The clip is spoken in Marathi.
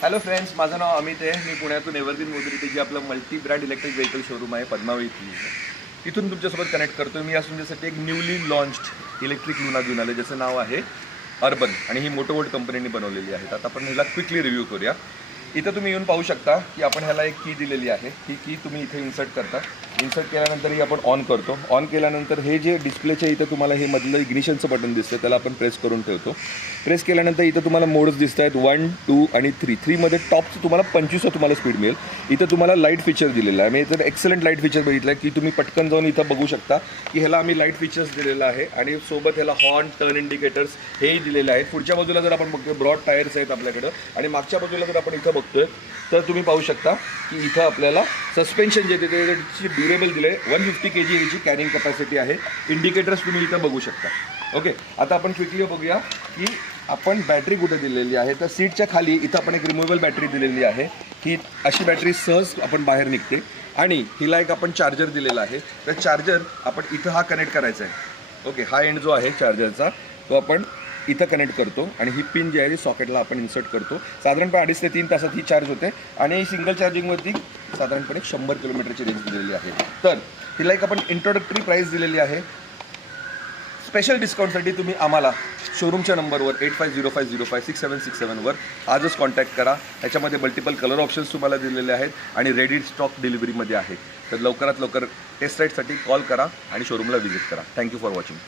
हॅलो फ्रेंड्स, माझं नाव अमित आहे. मी पुण्यातून एव्हरग्रीन मोबिलिटी जे आपलं multi brand electric vehicle showroom आहे पद्मावती इथली, तिथून तुमच्यासोबत कनेक्ट करतो. मी आज तुमच्यासाठी एक न्यूली लॉन्च्ड इलेक्ट्रिक लुना घेऊन आले, ज्याचं नाव आहे अर्बन आणि ही मोटोवोल्ट कंपनीने बनवलेली आहे. आता आपण ह्याला क्विकली रिव्ह्यू करूया. इथं तुम्ही येऊन पाहू शकता की आपण ह्याला एक की दिलेली आहे. ही की तुम्ही इथे इन्सर्ट करता. इन्सर्ट केल्यानंतर ही आपण ऑन करतो. ऑन केल्यानंतर हे जे डिस्प्लेच्या इथं तुम्हाला हे मधलं इग्निशनचं बटन दिसतं, त्याला आपण प्रेस करून ठेवतो. प्रेस केल्यानंतर इथं तुम्हाला मोड्स दिसत आहेत 1, 2 आणि 3 मध्ये टॉपचं तुम्हाला 25 तुम्हाला स्पीड मिळेल. इथं तुम्हाला लाईट फीचर दिलेलं आहे. मी इथं एक्सलंट लाईट फीचर बघितलं आहे की तुम्ही पटकन जाऊन इथं बघू शकता की ह्याला आम्ही लाईट फीचर्स दिलेलं आहे आणि सोबत ह्याला हॉर्न, टर्न इंडिकेटर्स हेही दिलेले आहेत. पुढच्या बाजूला जर आपण बघतोय ब्रॉड टायर्स आहेत आपल्याकडं आणि मागच्या बाजूला जर आपण इथं बघतोय तर तुम्ही पाहू शकता की इथं आपल्याला सस्पेन्शन जे ते ड्युरेबल दिले. 150 kg याची कॅरिंग कॅपॅसिटी आहे. इंडिकेटर्स तुम्ही इथं बघू शकता. ओके, आता आपण क्विकली बघूया की आपण बॅटरी कुठे दिलेली आहे. तर सीटच्या खाली इथं आपण एक रिमूव्हेबल बॅटरी दिलेली आहे. ही अशी बॅटरी सहज आपण बाहेर निघते आणि हिला एक आपण चार्जर दिलेला आहे. तर चार्जर आपण इथं हा कनेक्ट करायचा आहे. ओके, हा एंड जो आहे चार्जरचा तो आपण इथं कनेक्ट करतो आणि ही पिन जी आहे ती सॉकेटला आपण इन्सर्ट करतो. साधारणपणे 2.5 ते 3 तासात ही चार्ज होते आणि सिंगल चार्जिंगवरती साधारणपणे 100 किलोमीटरची रेंज दिलेली आहे. तर हिला एक आपण इंट्रोडक्टरी प्राईस दिलेली आहे. स्पेशल डिस्काउंटसाठी तुम्ही आम्हाला शोरूमच्या नंबरवर 8505056767 वर आजच कॉन्टॅक्ट करा. ह्याच्यामध्ये मल्टिपल कलर ऑप्शन्स तुम्हाला दिलेले आहेत आणि रेडी स्टॉक डिलिव्हरीमध्ये आहे. तर लवकरात लवकर टेस्ट राईडसाठी कॉल करा आणि शोरूमला व्हिजिट करा. Thank you for watching.